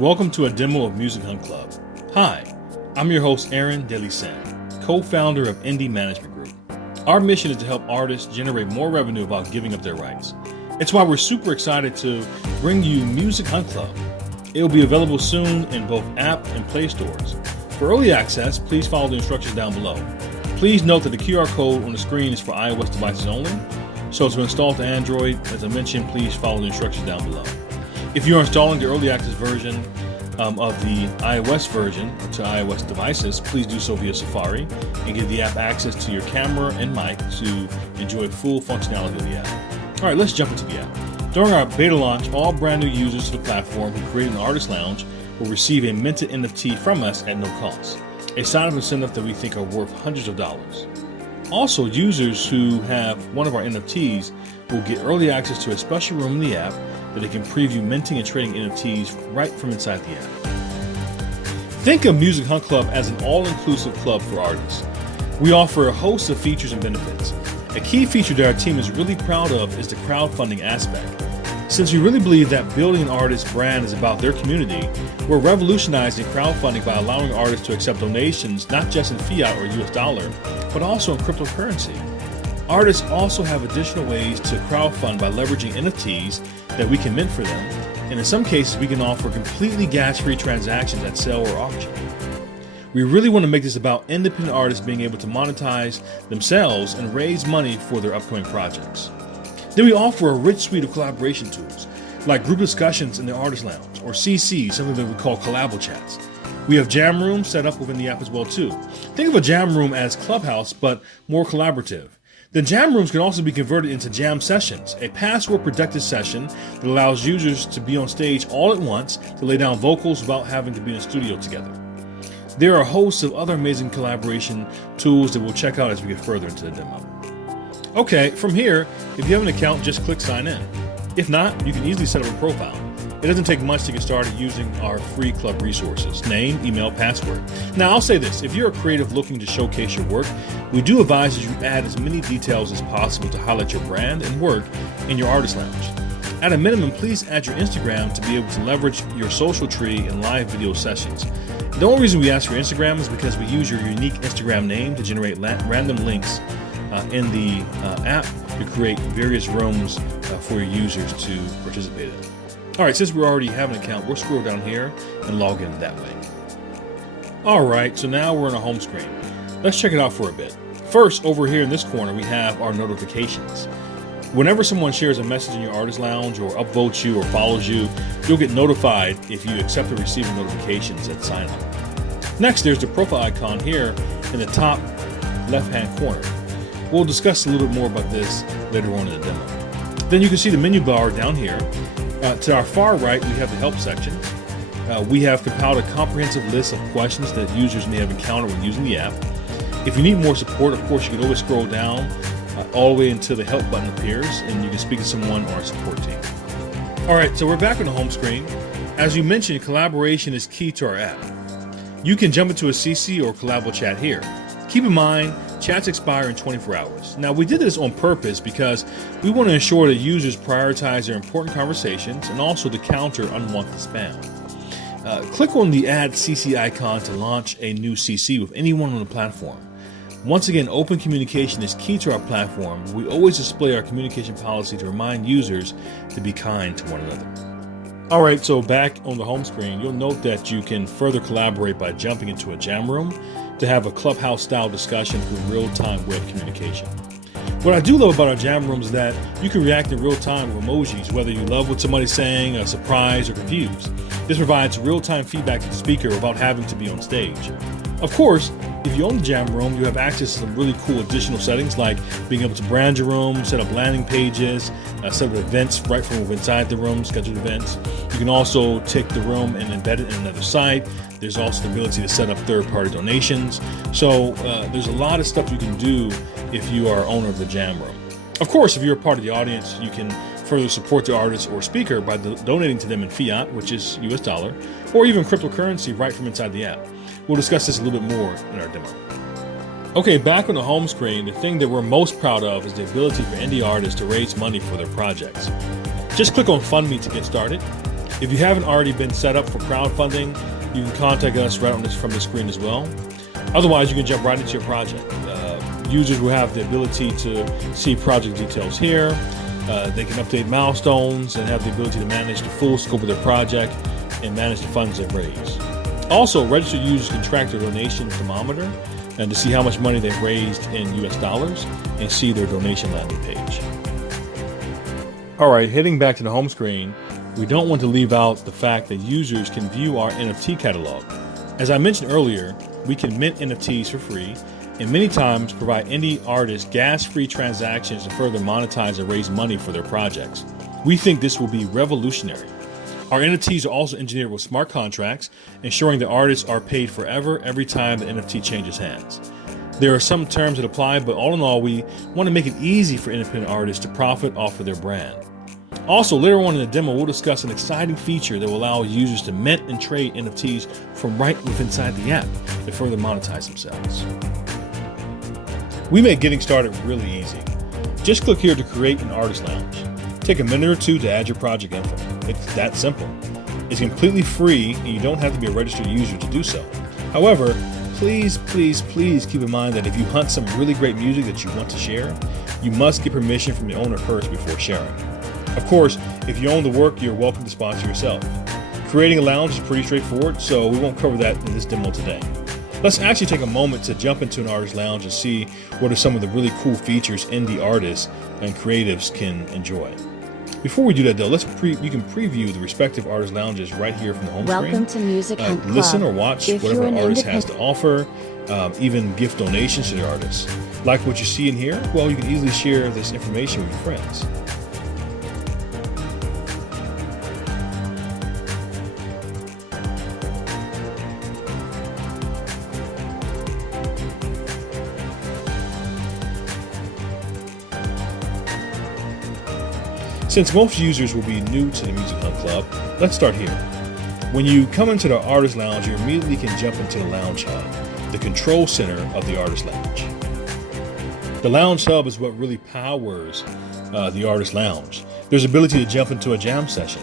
Welcome to a demo of Music Hunt Club. Hi, I'm your host Aaron Delisan, co-founder of Indie Management Group. Our mission is to help artists generate more revenue without giving up their rights. It's why we're super excited to bring you Music Hunt Club. It will be available soon in both app and Play stores. For early access, please follow the instructions down below. Please note that the QR code on the screen is for iOS devices only. So to install to Android, as I mentioned, please follow the instructions down below. If you're installing the early access version of the iOS version to iOS devices, please do so via Safari and give the app access to your camera and mic to enjoy full functionality of the app. All right, let's jump into the app. During our beta launch, all brand new users to the platform who create an artist lounge will receive a minted NFT from us at no cost, a sign-up incentive that we think are worth hundreds of dollars. Also, users who have one of our NFTs will get early access to a special room in the app that they can preview minting and trading NFTs right from inside the app. Think of Music Hunt Club as an all-inclusive club for artists. We offer a host of features and benefits. A key feature that our team is really proud of is the crowdfunding aspect. Since we really believe that building an artist's brand is about their community, we're revolutionizing crowdfunding by allowing artists to accept donations not just in fiat or US dollar, but also in cryptocurrency. Artists also have additional ways to crowdfund by leveraging NFTs that we can mint for them, and in some cases we can offer completely gas-free transactions at sale or auction. We really want to make this about independent artists being able to monetize themselves and raise money for their upcoming projects. Then we offer a rich suite of collaboration tools, like group discussions in the artist lounge, or CC, something that we call collabo chats. We have jam rooms set up within the app as well too. Think of a jam room as Clubhouse, but more collaborative. The jam rooms can also be converted into jam sessions, a password-protected session that allows users to be on stage all at once to lay down vocals without having to be in a studio together. There are hosts of other amazing collaboration tools that we'll check out as we get further into the demo. Okay, from here, if you have an account, just click sign in. If not, you can easily set up a profile. It doesn't take much to get started using our free club resources: name, email, password. Now, I'll say this: if you're a creative looking to showcase your work, we do advise that you add as many details as possible to highlight your brand and work in your artist lounge. At a minimum, please add your Instagram to be able to leverage your social tree in live video sessions. The only reason we ask for Instagram is because we use your unique Instagram name to generate random links in the app to create various rooms for your users to participate in. All right, since we already have an account, we'll scroll down here and log in that way. All right, so now we're on a home screen. Let's check it out for a bit. First, over here in this corner, we have our notifications. Whenever someone shares a message in your artist lounge or upvotes you or follows you, you'll get notified if you accept or receive notifications at sign up. Next, there's the profile icon here in the top left-hand corner. We'll discuss a little bit more about this later on in the demo. Then you can see the menu bar down here. To our far right, we have the help section. We have compiled a comprehensive list of questions that users may have encountered when using the app. If you need more support, of course, you can always scroll down all the way until the help button appears and you can speak to someone on our support team. All right, so we're back on the home screen. As you mentioned, collaboration is key to our app. You can jump into a CC or collabo chat here. Keep in mind, chats expire in 24 hours. Now, we did this on purpose because we want to ensure that users prioritize their important conversations and also to counter unwanted spam. Click on the Add CC icon to launch a new CC with anyone on the platform. Once again, open communication is key to our platform. We always display our communication policy to remind users to be kind to one another. All right, so back on the home screen, you'll note that you can further collaborate by jumping into a jam room to have a clubhouse-style discussion through real-time web communication. What I do love about our jam rooms is that you can react in real time with emojis, whether you love what somebody's saying, are surprised, or confused. This provides real-time feedback to the speaker without having to be on stage. Of course, if you own the jam room, you have access to some really cool additional settings like being able to brand your room, set up landing pages, set up events right from inside the room, scheduled events. You can also take the room and embed it in another site. There's also the ability to set up third-party donations. So there's a lot of stuff you can do if you are owner of the jam room. Of course, if you're a part of the audience, you can further support the artist or speaker by donating to them in fiat, which is US dollar, or even cryptocurrency right from inside the app. We'll discuss this a little bit more in our demo. Okay, back on the home screen, the thing that we're most proud of is the ability for indie artists to raise money for their projects. Just click on Fund Me to get started. If you haven't already been set up for crowdfunding, you can contact us right on from the screen as well. Otherwise, you can jump right into your project. Users will have the ability to see project details here. They can update milestones and have the ability to manage the full scope of their project and manage the funds they've raised. Also, registered users can track their donation thermometer and to see how much money they've raised in US dollars and see their donation landing page. All right, heading back to the home screen, we don't want to leave out the fact that users can view our NFT catalog. As I mentioned earlier, we can mint NFTs for free and many times provide indie artists gas-free transactions to further monetize and raise money for their projects. We think this will be revolutionary. Our NFTs are also engineered with smart contracts, ensuring that artists are paid forever every time the NFT changes hands. There are some terms that apply, but all in all, we want to make it easy for independent artists to profit off of their brand. Also, later on in the demo, we'll discuss an exciting feature that will allow users to mint and trade NFTs from right within inside the app to further monetize themselves. We make getting started really easy. Just click here to create an artist lounge. Take a minute or two to add your project info. It's that simple. It's completely free and you don't have to be a registered user to do so. However, please keep in mind that if you hunt some really great music that you want to share, you must get permission from the owner first before sharing. Of course, if you own the work, you're welcome to sponsor yourself. Creating a lounge is pretty straightforward, so we won't cover that in this demo today. Let's actually take a moment to jump into an artist lounge and see what are some of the really cool features indie artists and creatives can enjoy. Before we do that though, you can preview the respective artist lounges right here from the home screen. Welcome to Music Hunt Club. Listen or watch whatever an artist has to offer, even gift donations to their artists. Like what you see in here, well, you can easily share this information with your friends. Since most users will be new to the Music Hunt Club, let's start here. When you come into the Artist Lounge, you immediately can jump into the Lounge Hub, the control center of the Artist Lounge. The Lounge Hub is what really powers the Artist Lounge. There's the ability to jump into a jam session.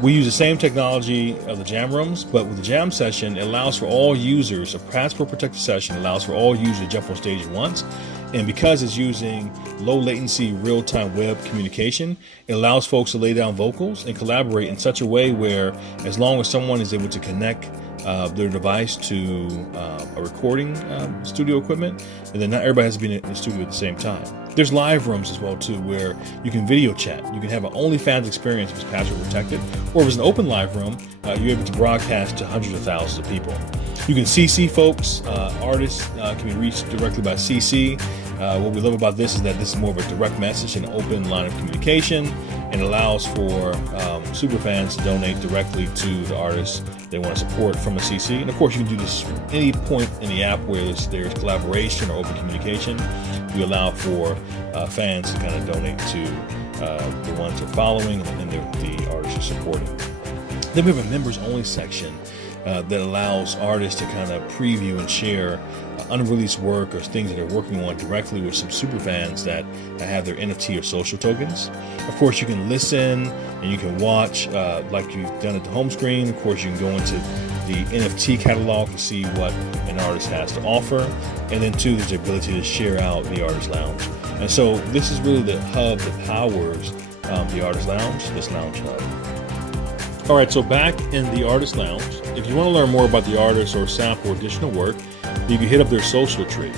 We use the same technology of the jam rooms, but with the jam session, it allows for all users, a password protected session allows for all users to jump on stage at once. And because it's using low latency real-time web communication, it allows folks to lay down vocals and collaborate in such a way where as long as someone is able to connect their device to a recording studio equipment, and then not everybody has to be in the studio at the same time. There's live rooms as well too, where you can video chat. You can have an OnlyFans experience if it's password protected, or if it's an open live room, you're able to broadcast to hundreds of thousands of people. You can CC folks. Artists can be reached directly by CC. What we love about this is that this is more of a direct message and open line of communication, and allows for superfans to donate directly to the artists they want to support from a CC. And of course, you can do this at any point in the app where there's collaboration or open communication. We allow for fans to kind of donate to the ones they're following and the artists are supporting. Then we have a members only section that allows artists to kind of preview and share unreleased work or things that they're working on directly with some superfans that have their NFT or social tokens. Of course, you can listen and you can watch like you've done at the home screen. Of course, you can go into the NFT catalog to see what an artist has to offer. And then too, there's the ability to share out the Artist Lounge. And so this is really the hub that powers the Artist Lounge, this Lounge Hub. All right, so back in the Artist Lounge, if you want to learn more about the artist or sample additional work, you can hit up their social tree.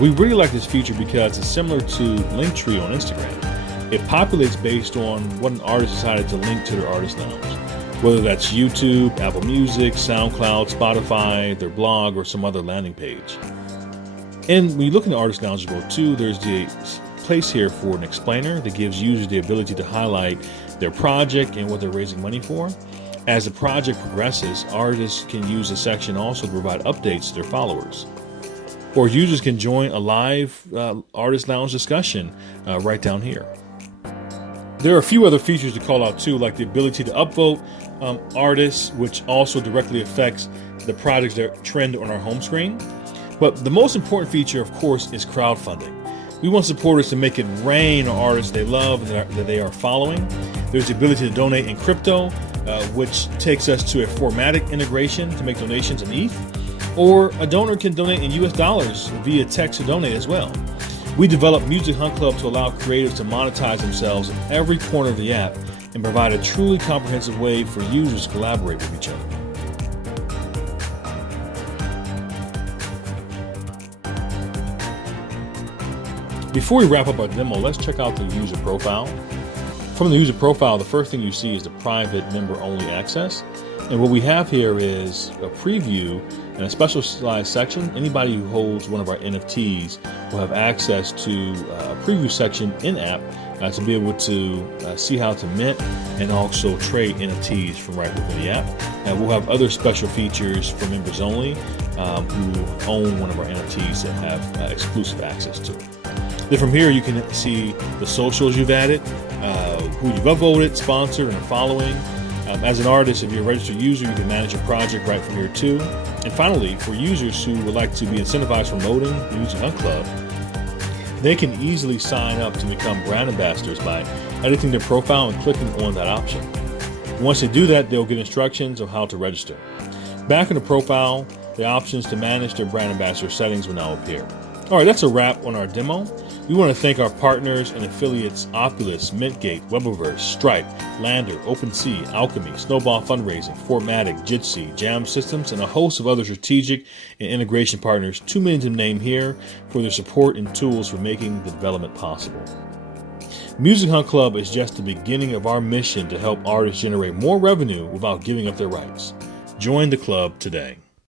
We really like this feature because it's similar to Linktree on Instagram. It populates based on what an artist decided to link to their Artist Lounge, whether that's YouTube, Apple Music, SoundCloud, Spotify, their blog, or some other landing page. And when you look in the Artist Lounge as well too, there's the place here for an explainer that gives users the ability to highlight their project and what they're raising money for. As the project progresses, artists can use the section also to provide updates to their followers. Or users can join a live Artist Lounge discussion right down here. There are a few other features to call out too, like the ability to upvote artists, which also directly affects the projects that trend on our home screen. But the most important feature, of course, is crowdfunding. We want supporters to make it rain on artists they love and that they are following. There's the ability to donate in crypto, which takes us to a formatic integration to make donations in ETH, or a donor can donate in US dollars via text to donate as well. We developed Music Hunt Club to allow creatives to monetize themselves in every corner of the app and provide a truly comprehensive way for users to collaborate with each other. Before we wrap up our demo, let's check out the user profile. From the user profile, the first thing you see is the private member-only access. And what we have here is a preview and a specialized section. Anybody who holds one of our NFTs will have access to a preview section in-app to be able to see how to mint and also trade NFTs from right within the app. And we'll have other special features for members only who own one of our NFTs that have exclusive access to it. Then from here, you can see the socials you've added, who you've upvoted, sponsored, and are following. As an artist, if you're a registered user, you can manage your project right from here too. And finally, for users who would like to be incentivized for promoting the Music Hunt Club, they can easily sign up to become brand ambassadors by editing their profile and clicking on that option. Once they do that, they'll get instructions on how to register. Back in the profile, the options to manage their brand ambassador settings will now appear. All right, that's a wrap on our demo. We want to thank our partners and affiliates Oculus, Mintgate, Webaverse, Stripe, Lander, OpenSea, Alchemy, Snowball Fundraising, Formatic, Jitsi, Jam Systems, and a host of other strategic and integration partners, too many to name here, for their support and tools for making the development possible. Music Hunt Club is just the beginning of our mission to help artists generate more revenue without giving up their rights. Join the club today.